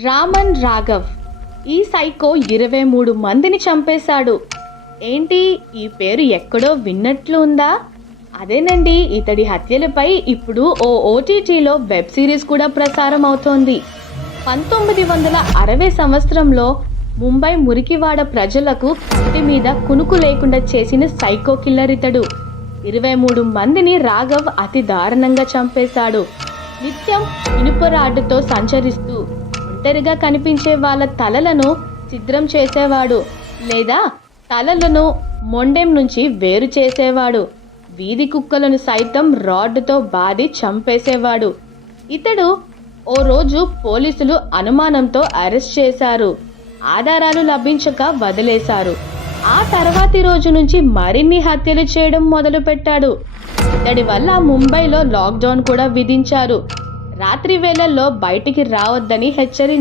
రామన్ రాఘవ్ ఈ సైకో 23 మందిని చంపేశాడు. ఏంటి ఈ పేరు ఎక్కడో విన్నట్లు ఉందా? అదేనండి, ఇతడి హత్యలపై ఇప్పుడు ఓ ఓటీటీలో వెబ్ సిరీస్ కూడా ప్రసారం అవుతోంది. 1960 సంవత్సరంలో ముంబై మురికివాడ ప్రజలకు కంటి మీద కునుకు లేకుండా చేసిన సైకో కిల్లర్ ఇతడు. 23 మందిని రాఘవ్ అతి దారుణంగా చంపేశాడు. నిత్యం ఇనుప రాడ్డుతో సంచరిస్తూ ఒంటరిగా కనిపించే వాళ్ళ తలలను ఛిద్రం చేసేవాడు, లేదా తలలను మొండెం నుంచి వేరు చేసేవాడు. వీధి కుక్కలను సైతం రాడ్డుతో బాది చంపేసేవాడు. ఇతడు ఓ రోజు పోలీసులు అనుమానంతో అరెస్ట్ చేశారు. ఆధారాలు లభించక వదిలేశారు. ఆ తర్వాతి రోజు నుంచి మరిన్ని హత్యలు చేయడం మొదలుపెట్టాడు. ఇతడి వల్ల ముంబైలో లాక్డౌన్ కూడా విధించారు. రాత్రి వేళల్లో బయటికి రావద్దని హెచ్చరించారు.